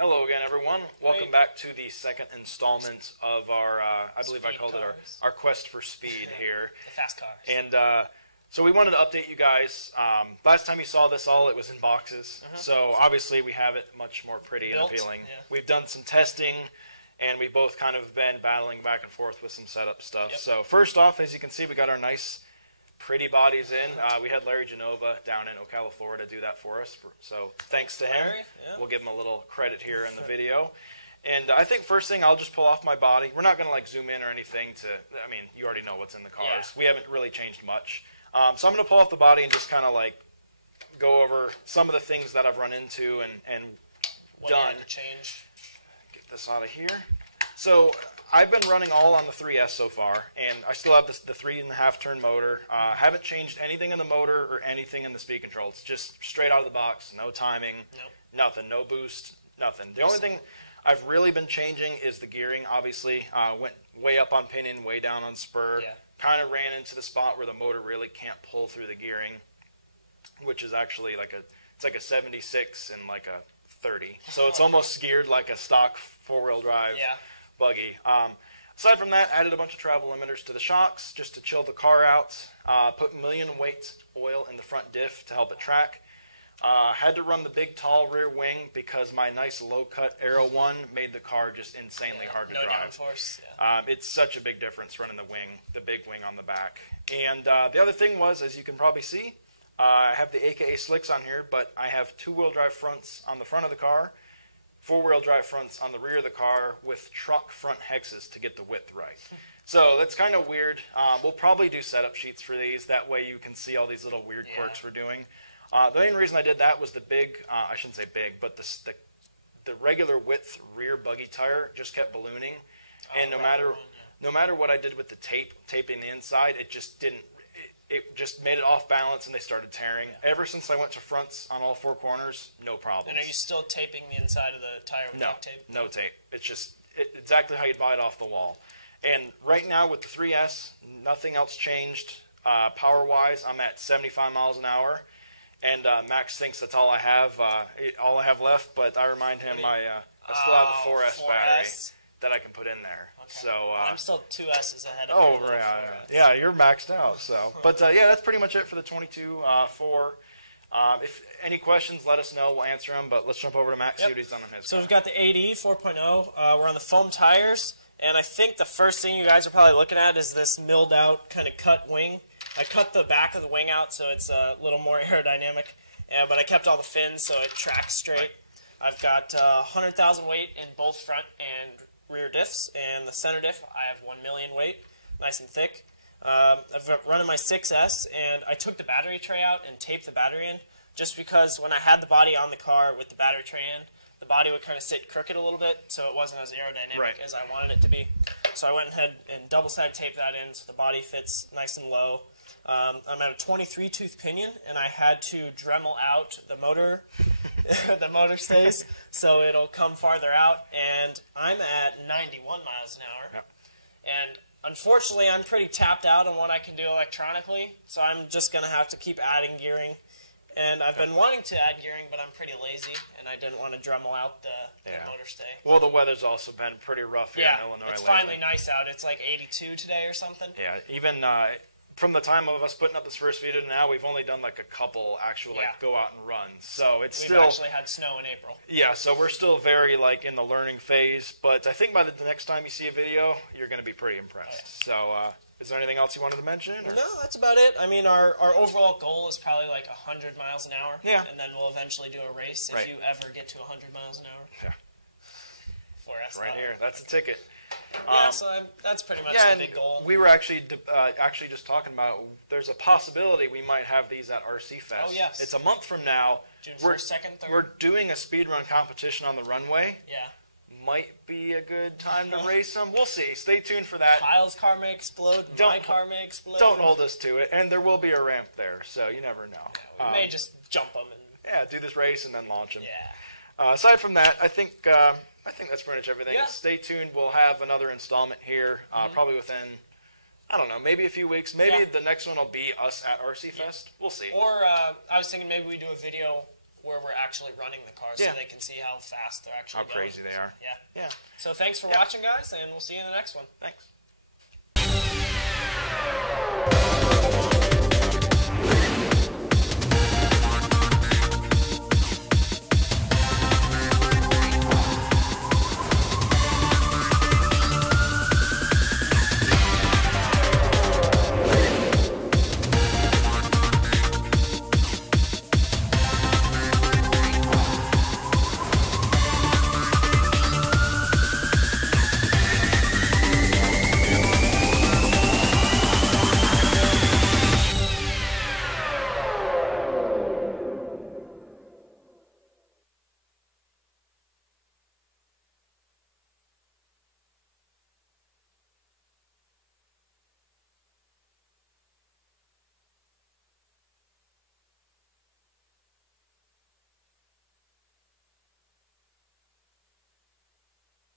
Hello again, everyone. Welcome back to the second installment of our, I believe I called it our quest for speed here. The fast cars. And so we wanted to update you guys. Last time you saw this all, it was in boxes. So obviously we have it much more pretty and appealing. Yeah. We've done some testing, and we've both kind of been battling back and forth with some setup stuff. Yep. So first off, as you can see, we got our nice pretty bodies in. We had Larry Genova down in Ocala, Florida, do that for us. So thanks to him. We'll give him a little credit here in the video. And I think first thing, I'll just pull off my body. We're not going to like zoom in or anything to, I mean, you already know what's in the cars. We haven't really changed much. So I'm going to pull off the body and just kind of like go over some of the things that I've run into and done. Change. Get this out of here. So I've been running all on the 3S so far, and I still have the 3.5 turn motor. Haven't changed anything in the motor or anything in the speed control. It's just straight out of the box, no timing, nothing, no boost, nothing. The only thing I've really been changing is the gearing, obviously. Went way up on pinion, way down on spur. Kind of ran into the spot where the motor really can't pull through the gearing, which is actually like it's like a 76 and like a 30. So it's almost geared like a stock four-wheel drive buggy. Aside from that, added a bunch of travel limiters to the shocks just to chill the car out. Put million weight oil in the front diff to help it track. Had to run the big tall rear wing because my nice low cut Aero 1 made the car just insanely hard to drive. Downforce. It's such a big difference running the big wing on the back. And the other thing was, as you can probably see, I have the AKA slicks on here, but I have two-wheel drive fronts on the front of the car, four-wheel drive fronts on the rear of the car with truck front hexes to get the width right. So that's kind of weird. We'll probably do setup sheets for these. That way you can see all these little weird quirks we're doing. The main reason I did that was the big, I shouldn't say big, but the regular width rear buggy tire just kept ballooning. And no matter what I did with the taping the inside, it just didn't. It just made it off balance, and they started tearing. Ever since I went to fronts on all four corners, no problems. And are you still taping the inside of the tire with duct tape? No tape. It's just exactly how you'd buy it off the wall. And right now with the 3S, nothing else changed power-wise. I'm at 75 miles an hour, and Max thinks that's all I have. All I have left, but I remind him I still have the 4S battery that I can put in there. Okay. So I'm still 2 S's ahead of you. Yeah, you're maxed out. So, but yeah, that's pretty much it for the 22.4. If any questions, let us know. We'll answer them. But let's jump over to Max. See what he's done on his. So we've got the AD 4.0. We're on the foam tires, and I think the first thing you guys are probably looking at is this milled out kind of cut wing. I cut the back of the wing out so it's a little more aerodynamic, but I kept all the fins so it tracks straight. I've got 100,000 weight in both front and rear diffs, and the center diff I have 1 million weight, nice and thick. I've got running my 6S, and I took the battery tray out and taped the battery in, just because when I had the body on the car with the battery tray in, the body would kind of sit crooked a little bit, so it wasn't as aerodynamic as I wanted it to be. So I went ahead and double-sided taped that in so the body fits nice and low. I'm at a 23-tooth pinion, and I had to Dremel out the motor, the motor stays, so it'll come farther out. And I'm at 91 miles an hour. And unfortunately, I'm pretty tapped out on what I can do electronically, so I'm just going to have to keep adding gearing. And I've been wanting to add gearing, but I'm pretty lazy, and I didn't want to Dremel out the motor stay. Well, the weather's also been pretty rough here in Illinois it's finally nice out. It's like 82 today or something. Yeah, even from the time of us putting up this first video to now, we've only done like a couple actual go out and run. So it's We've actually had snow in April. Yeah, so we're still very like in the learning phase. But I think by the next time you see a video, you're going to be pretty impressed. So is there anything else you wanted to mention? Or? No, that's about it. I mean, our overall goal is probably like 100 miles an hour. Yeah. And then we'll eventually do a race if you ever get to 100 miles an hour. Yeah. 4S. Right here. That's a ticket. Yeah, so that's pretty much the big goal. We were actually just talking about there's a possibility we might have these at RC Fest. Oh, yes. It's a month from now. June 1st, 2nd, 3rd. We're doing a speed run competition on the runway. Yeah. Might be a good time to race them. We'll see. Stay tuned for that. Kyle's car may explode. My car may explode. Don't hold us to it. And there will be a ramp there, so you never know. Yeah, we may just jump them. Do this race and then launch them. Yeah. Aside from that, I think that's pretty much everything. Yeah. Stay tuned. We'll have another installment here, probably within, I don't know, maybe a few weeks. Maybe the next one will be us at RC Fest. We'll see. Or I was thinking maybe we do a video where we're actually running the cars, so Yeah. they can see how fast they're actually How going. crazy they are. Yeah. Yeah. So thanks for watching, guys, and we'll see you in the next one. Thanks.